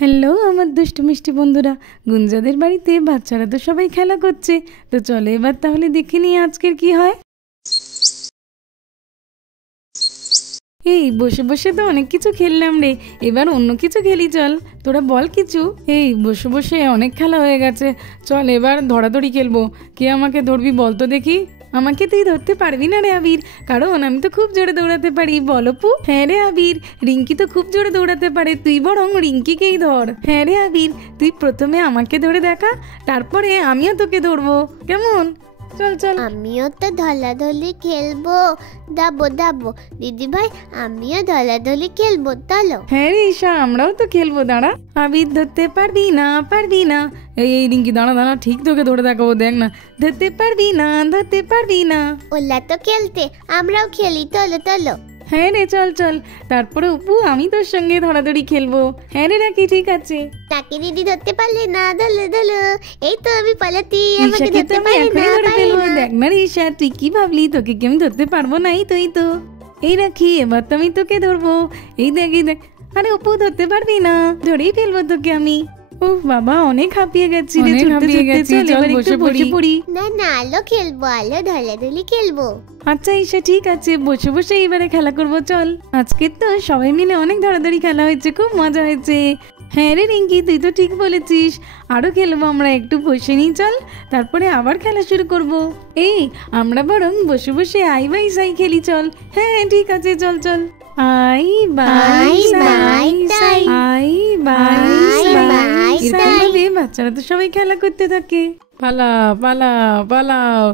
Hello আমার দুষ্টু মিষ্টি বন্ধুরা, গুঞ্জাদের বাড়িতে বাচ্চারা তো সবাই খেলা করছে। তো চলো এবার তাহলে দেখে নিই আজকের কি হয়। এই বসে বসে তো অনেক কিছু খেললাম রে, এবার অন্য কিছু খেলি, চল তোরা বল কিছু। এই বসে বসে অনেক খেলা হয়ে গেছে, চল এবার ধরাধরি খেলবো। কে আমাকে ধরবি বল তো দেখি। আমাকে তুই ধরতে পারবি না রে আবির, কারণ আমি তো খুব জোরে দৌড়াতে পারি। বল অপু। হ্যাঁ রে আবির, রিঙ্কি তো খুব জোরে দৌড়াতে পারে, তুই বরং রিঙ্কিকেই ধর। হ্যাঁ রে আবির, তুই প্রথমে আমাকে ধরে দেখা, তারপরে আমিও তোকে ধরবো, কেমন? চল চল। আমিও তো ধলাধলি খেলবো। দাবো দাবো দিদি ভাই, আমিও ধলাধলি খেলবো, চলো। হ্যাঁ রে ঈশা, আমরাও তো খেলবো, দাঁড়া। আবির ধরতে পারবি না, পারবি না। এই রিঙ্কি দাঁড়া দাঁড়া, ঠিক তোকে ধরে দেখাবো, দেখ না। ধরতে পারবি না, ধরতে পারবি না। ওলা তো খেলতে, আমরাও খেলি, চলো চলো। হ্যাঁ রে চল চল। তারপরে অপু আমি তোর সঙ্গে ধরাধরি খেলবো। হ্যাঁ রে রাখি, ঠিক আছে। তাকে দিদি ধরতে পারলে না, ধরো ধরো। এই তো আমি পালাতি, আমাকে ঈশাকে তো ধরতে আমি পারে এখনই না, ধরে পারে ফেলবো। না। দেখ না রে ঈশা, তুই কি ভাবলি তোকে কি আমি ধরতে পারবো না? এই তুই তো। এই রাখি, এবার তো আমি তোকে ধরবো। এই দেখ এই দেখ। আরে অপু ধরতে পারবি না, ধরেই ফেলবো তোকে আমি। ওহ বাবা, অনেক হাঁপিয়ে গেছি রে, হাঁপিয়ে গেছি। চল বসে পড়ি। না না, আলো খেলবো, আলো ধলাধলি খেলবো। আচ্ছা ঈশা, ঠিক আছে, বসে বসে এবারে খেলা করবো, চল। আজকে তো সবাই মিলে অনেক ধরাধরি খেলা হয়েছে, খুব মজা হয়েছে। হ্যাঁ রে রিঙ্কি, তুই তো ঠিক বলেছিস, আরো খেলবো আমরা, একটু বসে নিই চল, তারপরে আবার খেলা শুরু করব। এই আমরা বরং বসে বসে আই বাই সাই খেলি, চল। হ্যাঁ ঠিক আছে, চল চল। আই বাই সাই, আই বাই সাই। এরকম ভাবে বাচ্চারা তো সবাই খেলা করতে থাকে। পালা পালা পালাও।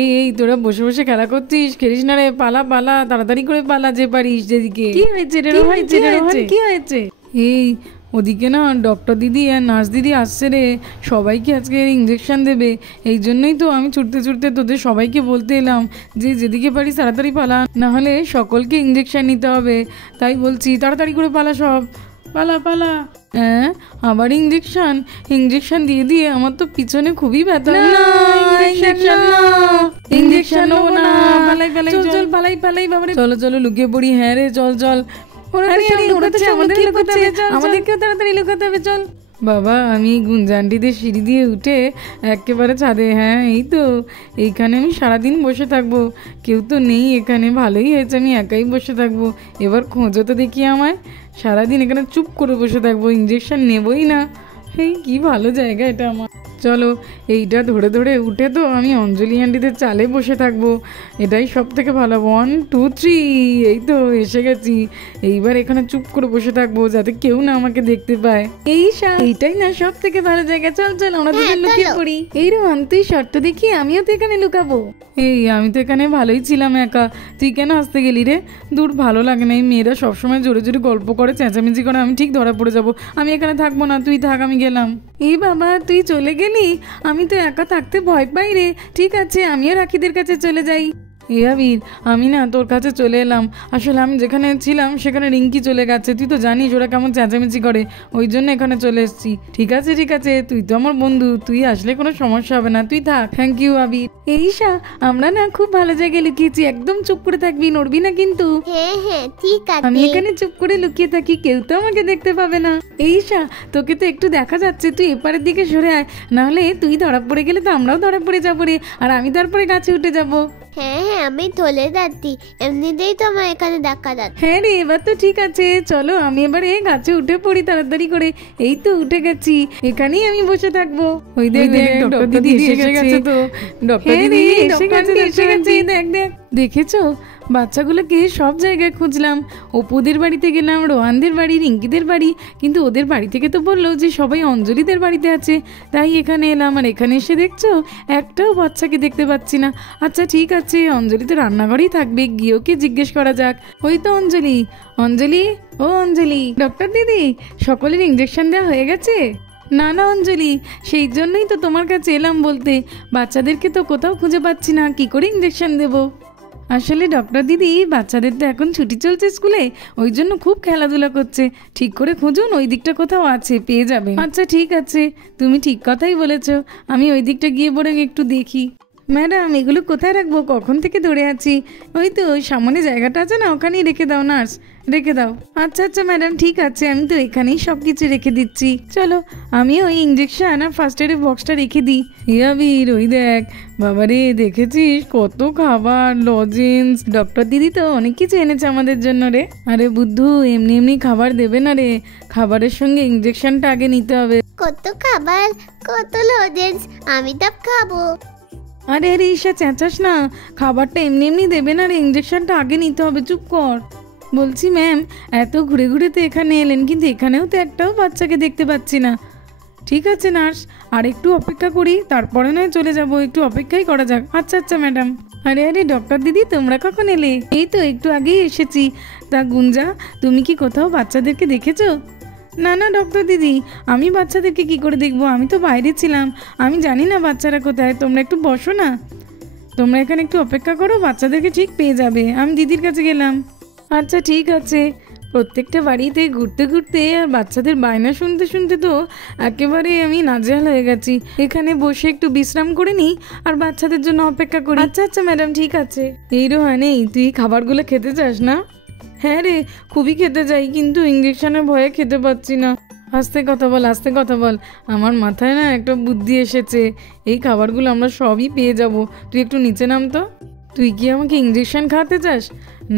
এই তোরা বসে বসে খেলা করছিস, খেলিস না রে, পালা পালা, তাড়াতাড়ি করে পালা যে পারিস যেদিকে। কি হয়েছে রে রোহন, কি হয়েছে? এই ওদিকে না ডক্টর দিদি আর নার্স দিদি আসছে রে, সবাইকে আজকে ইঞ্জেকশন দেবে। এই জন্যই তো আমি ছুটতে ছুটতে তোদের সবাইকে বলতে এলাম যে যেদিকে পারিস তাড়াতাড়ি পালা, না হলে সকলকে ইঞ্জেকশন নিতে হবে। তাই বলছি তাড়াতাড়ি করে পালা সব, পালা পালা। হ্যাঁ আবার ইঞ্জেকশন দিয়ে দিয়ে আমার তো পিছনে খুবই ব্যথা। ইঞ্জেকশন নেবো না, পালাই পালাই, চল পালাই পালাই বাবারে। চলো চলো লুকিয়ে পড়ি। হ্যাঁ রে চল চল। আমাদেরকেও তাড়াতাড়ি লুকাতে হবে, চল। বাবা আমি গুঞ্জানটিদের সিঁড়ি দিয়ে উঠে একেবারে ছাদে। হ্যাঁ এই তো, এইখানে আমি সারাদিন বসে থাকবো, কেউ তো নেই এখানে, ভালোই হয়েছে আমি একাই বসে থাকবো। এবার খোঁজো তো দেখি আমায়, সারাদিন এখানে চুপ করে বসে থাকবো, ইঞ্জেকশন নেবই না। এই কি ভালো জায়গা এটা আমার। চলো এইটা ধরে ধরে উঠে তো আমি অঞ্জলি আন্টিদের চালে বসে থাকবো, এটাই সব থেকে ভালো। 1 2 3, এই তো এসে গেছি। এইবার এখানে চুপ করে বসে থাকবো যাতে কেউ না আমাকে দেখতে পায়। এইটাই না সব থেকে ভালো জায়গা, চল চল আমরা দুজন লুকিয়ে পড়ি। এই রোহন তুই শর্ত দেখি, আমিও তো এখানে লুকাবো। এই আমি তো এখানে ভালোই ছিলাম একা, তুই কেন আসতে গেলি রে? দূর ভালো লাগে না, এই মেয়েরা সবসময় জোরে জোরে গল্প করে, চেঁচামেচি করে, আমি ঠিক ধরা পড়ে যাবো। আমি এখানে থাকবো না, তুই থাক, আমি গেলাম। এই বাবা তুই চলে গেলি, আমি তো একা থাকতে ভয় পাই রে। ঠিক আছে আমিও রাখিদের কাছে চলে যাই। এ আবির, আমি না তোর কাছে চলে এলাম, আসলে আমি যেখানে ছিলাম সেখানে রিঙ্কি চলে গেছে, তুই তো জানিস ওরা কেমন চেঁচামেচি করে, ওই জন্য এখানে চলে এসেছি। ঠিক আছে ঠিক আছে, তুই তো আমার বন্ধু, তুই আসলে কোনো সমস্যা হবে না, তুই থাক। থ্যাংক ইউ আবির। ঈশা আমরা না খুব ভালো জায়গায় লুকিয়েছি, একদম চুপ করে থাকবি, নড়বি না কিন্তু। হ্যাঁ হ্যাঁ ঠিক আছে। আমি এখানে চুপ করে লুকিয়ে থাকি, কেউ তো আমাকে দেখতে পাবে না। ঈশা তোকে তো একটু দেখা যাচ্ছে, তুই এপারের দিকে সরে আয়, নাহলে তুই ধরা পড়ে গেলে তো আমরাও ধরা পড়ে যাবো রে, আর আমি তারপরে গাছে উঠে যাবো। হ্যাঁ হ্যাঁ আমি চলে যাচ্ছি, এমনিতেই তো আমার এখানে দেখা যাচ্ছে। হ্যাঁ রে এবার তো ঠিক আছে, চলো আমি এবারে গাছে উঠে পড়ি তাড়াতাড়ি করে। এই তো উঠে গেছি, এখানেই আমি বসে থাকবো। ওই দেখ ডক্টর দিদি এসে গেছে তো, ডক্টর দিদি এসে গেছে, দেখ দেখ, দেখেছো বাচ্চাগুলোকে সব জায়গায় খুঁজলাম, অপুদের বাড়িতে গেলাম, রোহানদের বাড়ি, রিঙ্কিদের বাড়ি, কিন্তু ওদের বাড়ি থেকে তো বললো যে সবাই অঞ্জলিদের বাড়িতে আছে, তাই এখানে এলাম। আর এখানে এসে দেখছো একটাও বাচ্চাকে দেখতে পাচ্ছি না। আচ্ছা ঠিক আছে, অঞ্জলি তো রান্নাঘরেই থাকবে, গিয়ে ওকে জিজ্ঞেস করা যাক। ওই তো অঞ্জলি, অঞ্জলি ও অঞ্জলি। ডক্টর দিদি সকলের ইঞ্জেকশন দেওয়া হয়ে গেছে? না না অঞ্জলি, সেই জন্যই তো তোমার কাছে এলাম বলতে, বাচ্চাদেরকে তো কোথাও খুঁজে পাচ্ছি না, কি করে ইঞ্জেকশন দেবো। আসলে ডক্টর দিদি বাচ্চাদের তো এখন ছুটি চলছে স্কুলে, ওই জন্য খুব খেলাধুলা করছে, ঠিক করে খুঁজুন, ওই দিকটা কোথাও আছে, পেয়ে যাবে। আচ্ছা ঠিক আছে, তুমি ঠিক কথাই বলেছ, আমি ওই দিকটা গিয়ে বরং একটু দেখি। ম্যাডাম এগুলো কোথায় রাখবো? কখন থেকে ধরে আছি। ওই তো ওই সামনে জায়গাটা আছে না, ওখানেই রেখে দাও নার্স, রেখে দাও। আচ্ছা আচ্ছা ম্যাডাম ঠিক আছে, আমি তো এখানেই সব কিছু রেখে দিচ্ছি। চলো আমি ওই ইঞ্জেকশন আর ফার্স্ট এডের বক্সটা রেখে দিই। ইয়াবির ওই দেখ, বাবারে দেখেছিস কত খাবার, লজেন্স। ডক্টর দিদি তো অনেক কিছু এনেছে আমাদের জন্য রে। আরে বুদ্ধু, এমনি এমনি খাবার দেবে না রে, খাবারের সঙ্গে ইঞ্জেকশনটা আগে নিতে হবে। কত খাবার, কত লজেন্স, আমি তো খাবো। আরে আরে ঈশা চেঁচাস না, খাবারটা এমনি এমনি দেবে না রে, ইঞ্জেকশনটা আগে নিতে হবে, চুপ কর। বলছি ম্যাম, এত ঘুরে ঘুরে তো এখানে এলেন, কিন্তু এখানেও তো একটাও বাচ্চাকে দেখতে পাচ্ছি না। ঠিক আছে নার্স, আর একটু অপেক্ষা করি, তারপরে নয় চলে যাব, একটু অপেক্ষাই করা যাক। আচ্ছা আচ্ছা ম্যাডাম। আরে আরে ডক্টর দিদি, তোমরা কখন এলে? এই তো একটু আগেই এসেছি। তা গুঞ্জা, তুমি কি কোথাও বাচ্চাদেরকে দেখেছো? না না ডক্টর দিদি, আমি বাচ্চাদেরকে কি করে দেখবো, আমি তো বাইরে ছিলাম, আমি জানি না বাচ্চারা কোথায়। তোমরা একটু বসো না, তোমরা এখানে একটু অপেক্ষা করো, বাচ্চাদেরকে ঠিক পেয়ে যাবে। আমি দিদির কাছে গেলাম। আচ্ছা ঠিক আছে। প্রত্যেকটা বাড়িতে ঘুরতে ঘুরতে আর বাচ্চাদের বায়না শুনতে শুনতে তো একেবারে আমি নাজেহাল হয়ে গেছি। এখানে বসে একটু বিশ্রাম করে নিই আর বাচ্চাদের জন্য অপেক্ষা করি। আচ্ছা আচ্ছা ম্যাডাম ঠিক আছে। এই রোহানি, তুই খাবারগুলো খেতে চাস না? হ্যাঁ রে, খুবই খেতে চাই, কিন্তু ইঞ্জেকশনের ভয়ে খেতে পাচ্ছি না। আস্তে কথা বল, আস্তে কথা বল, আমার মাথায় না একটা বুদ্ধি এসেছে। এই খাবারগুলো আমরা সবই পেয়ে যাব। তুই একটু নিচে নাম তো। তুই কি আমাকে ইঞ্জেকশন খাওয়াতে চাস?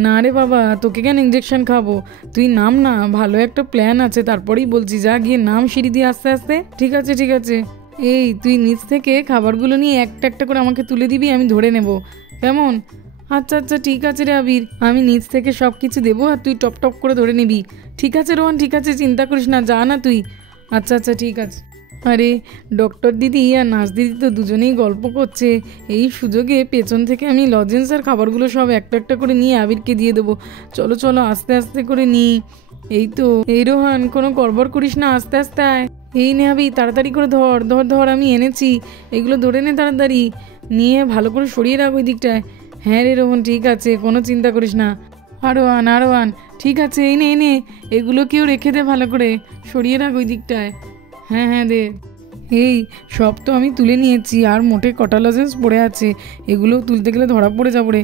না রে বাবা, তোকে কেন ইঞ্জেকশন খাবো, তুই নাম না, ভালো একটা প্ল্যান আছে, তারপরেই বলছি। যা গিয়ে নাম, সিঁড়ি দিয়ে আস্তে আস্তে। ঠিক আছে ঠিক আছে। এই তুই নিচ থেকে খাবারগুলো নিয়ে একটা একটা করে আমাকে তুলে দিবি, আমি ধরে নেব, কেমন? আচ্ছা আচ্ছা ঠিক আছে রে আবির, আমি নিচ থেকে সব কিছু দেবো আর তুই টপ টপ করে ধরে নিবি। ঠিক আছে রোহন, ঠিক আছে, চিন্তা করিস না, যা না তুই। আচ্ছা আচ্ছা ঠিক আছে। আরে ডক্টর দিদি আর নার্স দিদি তো দুজনেই গল্প করছে, এই সুযোগে পেছন থেকে আমি লজেন্স আর খাবারগুলো সব একটা একটা করে নিয়ে আবিরকে দিয়ে দেবো। চলো চলো আস্তে আস্তে করে নিই। এই তো, এই রোহান কোনো গড়বড় করিস না, আস্তে আস্তে আয়। এই নে আবি, তাড়াতাড়ি করে ধর ধর ধর, আমি এনেছি, এগুলো ধরে নে তাড়াতাড়ি, নিয়ে ভালো করে সরিয়ে রাখ ওই দিকটায়। হ্যাঁ রে রোহন ঠিক আছে, কোনো চিন্তা করিস না। আরো আন, ঠিক আছে, এই নে এই নে, এগুলো কেউ রেখে দে, ভালো করে সরিয়ে রাখ ওই দিকটায়। হ্যাঁ হ্যাঁ দে। এই সব তো আমি তুলে নিয়েছি, আর মোটে কটা লজেন্স পড়ে আছে, এগুলো তুলতে গেলে ধরা পড়ে যাবো রে।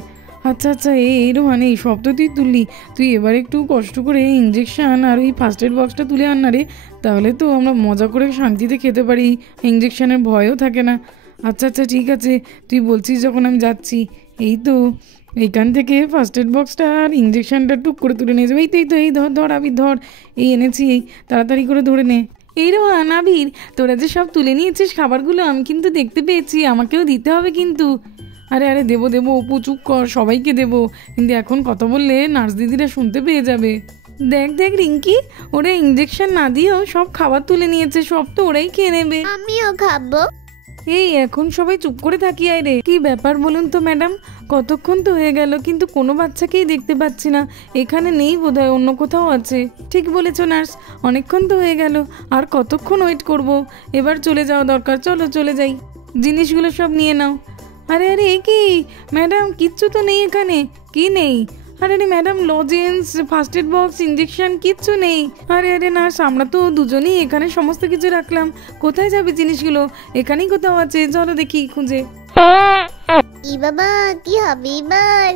আচ্ছা আচ্ছা, এই রোহান, এই সব তো তুই তুললি, তুই এবার একটু কষ্ট করে ইঞ্জেকশন আর এই ফার্স্ট এড বক্সটা তুলে আন না রে, তাহলে তো আমরা মজা করে শান্তিতে খেতে পারি, ইঞ্জেকশনের ভয়ও থাকে না। আচ্ছা আচ্ছা ঠিক আছে, তুই বলছিস যখন আমি যাচ্ছি। এই তো এইখান থেকে ফার্স্ট এড বক্সটা আর ইঞ্জেকশনটা টুক করে তুলে নিয়ে যাবে। এই তো এই ধর ধর আবির ধর, এই এনেছি, এই তাড়াতাড়ি করে ধরে নে। এই রোহান আবির, তোরা যে সব তুলে নিয়েছিস খাবারগুলো, আমি কিন্তু দেখতে পেয়েছি, আমাকেও দিতে হবে কিন্তু। আরে আরে দেবো দেবো অপু, চুপ কর, সবাইকে দেবো, কিন্তু এখন কথা বললে নার্স দিদিরা শুনতে পেয়ে যাবে। দেখ দেখ রিঙ্কি, ওরা ইঞ্জেকশন না দিয়েও সব খাবার তুলে নিয়েছে, সব তো ওরাই খেয়ে নেবে। আমিও খাবো। এই এখন সবাই চুপ করে থাকি। আয় রে, কি ব্যাপার বলুন তো ম্যাডাম, কতক্ষণ তো হয়ে গেল, কিন্তু কোনো বাচ্চাকেই দেখতে পাচ্ছি না। এখানে নেই বোধহয়, অন্য কোথাও আছে। ঠিক বলেছো নার্স, অনেকক্ষণ তো হয়ে গেল, আর কতক্ষণ ওয়েট করব, এবার চলে যাওয়া দরকার, চলো চলে যাই, জিনিসগুলো সব নিয়ে নাও। আরে আরে এ কি ম্যাডাম, কিচ্ছু তো নেই এখানে। কি নেই? আরে আরে madam, lozenges, first aid box, injection কিচ্ছু নেই। আরে আরে নার্স, আমরা তো দুজনেই এখানে সমস্ত কিছু রাখলাম, কোথায় যাবে জিনিসগুলো? এখানেই কোথাও আছে, চলো দেখি খুঁজে। ই বাবা, কি হবে এবার?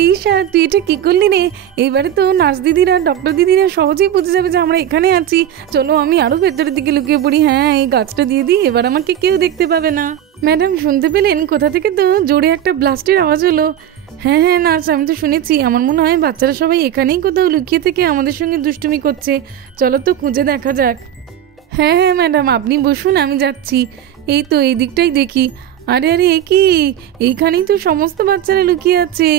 এই স্যার, তুই এটা কি করলি রে? এবারে তো নার্স দিদিরা, ডক্টর দিদিরা সহজেই বুঝে যাবে যে আমরা এখানে আছি। চলো আমি আরো ভেতরের দিকে লুকিয়ে পড়ি। হ্যাঁ, এই গাছটা দিয়ে দিই, এবার আমাকে কেউ দেখতে পাবে না। ম্যাডাম শুনতে পেলেন? কোথা থেকে তো জোরে একটা ব্লাস্টের আওয়াজ হলো। হ্যাঁ হ্যাঁ নার্স, আমি তো শুনেছি। আমার মনে হয় বাচ্চারা সবাই এখানেই কোথাও লুকিয়ে থেকে আমাদের সঙ্গে দুষ্টুমি করছে। চলো তো খুঁজে দেখা যাক। হ্যাঁ হ্যাঁ ম্যাডাম, আপনি বসুন, আমি যাচ্ছি। এই তো এই দিকটাই দেখি। আরে আরে এ কি, এইখানেই তো সমস্ত বাচ্চারা লুকিয়ে আছে।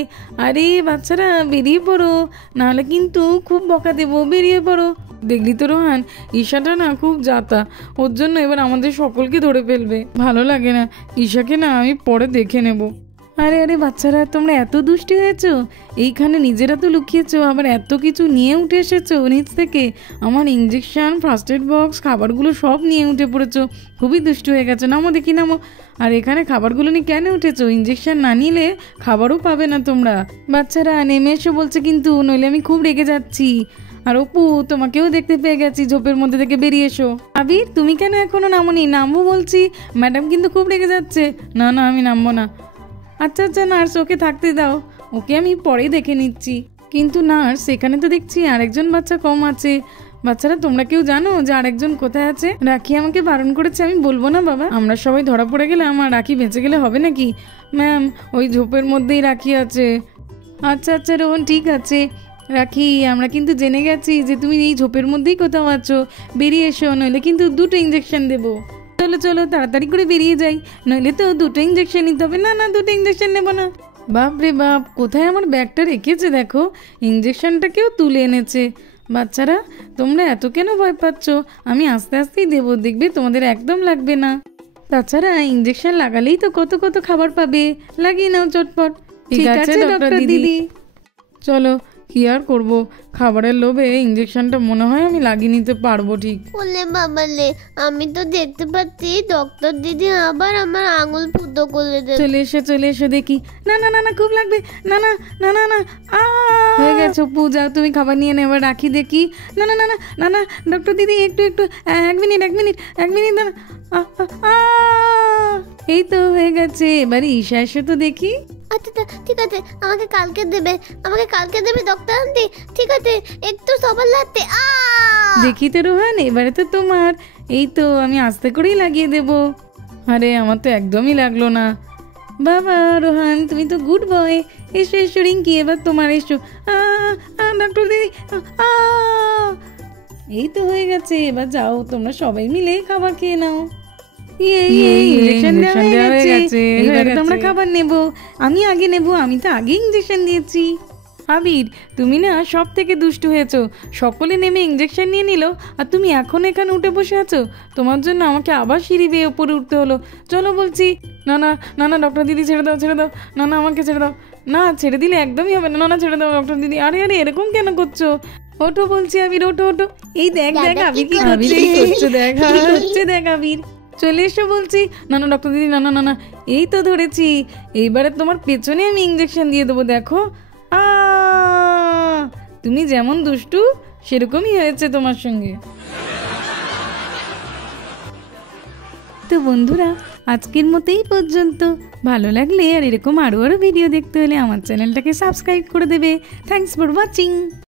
আরে বাচ্চারা বেরিয়ে পড়ো, নাহলে কিন্তু খুব বকা দেবো, বেরিয়ে পড়ো। দেখলি তো রোহান, ঈশাটা না খুব জাতা, ওর জন্য এবার আমাদের সকলকে ধরে ফেলবে। ভালো লাগে না, ঈশাকে না আমি পরে দেখে নেব। আরে আরে বাচ্চারা, তোমরা এত দুষ্টি হয়েছো, এইখানে নিজেরা তো লুকিয়েছো, আবার এত কিছু নিয়ে উঠে এসেছো নিচ থেকে। আমার ইঞ্জেকশন, ফার্স্ট এড বক্স, খাবারগুলো সব নিয়ে উঠে পড়েছো, খুবই দুষ্টু হয়ে গেছো। নামো দেখি, নামো। আর এখানে খাবারগুলো নিয়ে কেন উঠেছো? ইঞ্জেকশন না নিলে খাবারও পাবে না তোমরা। বাচ্চারা নেমে এসো বলছে কিন্তু, নইলে আমি খুব রেগে যাচ্ছি। আর অপু, তোমাকেও দেখতে পেয়ে গেছি, ঝোপের মধ্যে থেকে বেরিয়ে এসো। আবির, তুমি কেন এখনো নামোনি? নামবো বলছি, ম্যাডাম কিন্তু খুব রেগে যাচ্ছে। না না, আমি নামবো না। আচ্ছা আচ্ছা নার্স, ওকে থাকতে দাও, ওকে আমি পরেই দেখে নিচ্ছি। কিন্তু নার্স, এখানে তো দেখছি আরেকজন বাচ্চা কম আছে। বাচ্চারা, তোমরা কেউ জানো যে আরেকজন কোথায় আছে? রাখি আমাকে বারণ করেছে, আমি বলবো না বাবা। আমরা সবাই ধরা পড়ে গেলে আমার রাখি বেঁচে গেলে হবে নাকি? ম্যাম, ওই ঝোপের মধ্যেই রাখি আছে। আচ্ছা আচ্ছা রোহন, ঠিক আছে। রাখি, আমরা কিন্তু জেনে গেছি যে তুমি এই ঝোপের মধ্যেই কোথাও আছো। বেরিয়ে এসো, নইলে কিন্তু 2টো ইঞ্জেকশন দেবো। চলো চলো, তাড়াতাড়ি করে বেরিয়ে যাই, নইলে তো 2টো ইঞ্জেকশন নিতে হবে। না না, 2টো ইঞ্জেকশন নেবো না। বাপ রে বাপ, কোথায় আমার ব্যাগটা রেখেছে দেখো, ইঞ্জেকশনটাকেও তুলে এনেছে। বাচ্চারা, তোমরা এত কেন ভয় পাচ্ছ? আমি আস্তে আস্তেই দেবো, দেখবে তোমাদের একদম লাগবে না। তাছাড়া ইঞ্জেকশন লাগালেই তো কত কত খাবার পাবে, লাগিয়ে নাও চটপট। ঠিক আছে ডক্টর দিদি। চলো, কি আর করবো, খাবারের লোভে ইঞ্জেকশনটা মনে হয় আমি লাগিয়ে নিতে পারবো। ঠিক বলে বাবালে, আমি তো দেখতে পাচ্ছি ডক্টর দিদি আবার আমার আঙুল ফুটো করে দেবে। চলে এসো দেখি। না না না না, খুব লাগবে। না না না না না, হয়ে গেছে পূজা, তুমি খাবার নিয়ে নেবে। রাখি দেখি। না না না না না না, ডক্টর দিদি একটু একটু, 1 মিনিট 1 মিনিট 1 মিনিট দাঁড়া। এই তো হয়ে গেছে, এবারে ঈশা এসে তো দেখি। আচ্ছা ঠিক আছে, আমাকে কালকে দেবে ডক্টর আন্টি। ঠিক আছে, একটু সবার লাগতে। দেখি তো রোহান, এবারে তো তোমার। এই তো আমি আস্তে করেই লাগিয়ে দেব। আরে, আমার তো একদমই লাগলো না। বাবা রোহান, তুমি তো গুড বয়। এসো এসো রিঙ্কি, এবার তোমার। এসো। ডক্টর দিদি। এই তো হয়ে গেছে, এবার যাও তোমরা সবাই মিলে খাবার খেয়ে নাও। ইঞ্জেকশন দেওয়া হয়ে গেছে, এবারে তোমরা খাবার নেবো। আমি আগে নেবো, আমি তো আগে ইঞ্জেকশন দিয়েছি। আবির, তুমি না সব থেকে দুষ্টু হয়েছো। সকলে নেমে ইঞ্জেকশন নিয়ে নিল, আর তুমি এখন এখানে উঠে বসে আছো। তোমার জন্য আমাকে আবার সিঁড়ি বেয়ে উপরে উঠতে হলো। চলো বলছি। না না না না, ডক্টর দিদি ছেড়ে দাও ছেড়ে দাও। না না, আমাকে ছেড়ে দাও। না, ছেড়ে দিলে একদমই হবে না। না না, ছেড়ে দাও ডক্টর দিদি। আরে আরে, এরকম কেন করছো? ওঠো বলছি আবির, ওঠো ওঠো। এই দেখ দেখ আবির কি করছে, দেখ হচ্ছে, দেখ আবির। চলে এসো বলছি। না না ডক্টর দিদি, না না না না, এই তো ধরেছি। এইবারে তোমার পেছনে আমি ইঞ্জেকশন দিয়ে দেবো, দেখো। তুমি যেমন দুষ্টু, সেরকমই হয়েছে তোমার সঙ্গে। তো বন্ধুরা, আজকের মতোই পর্যন্ত। ভালো লাগলে আর এরকম আরও ভিডিও দেখতে হলে আমার চ্যানেলটাকে সাবস্ক্রাইব করে দেবে। Thanks for watching.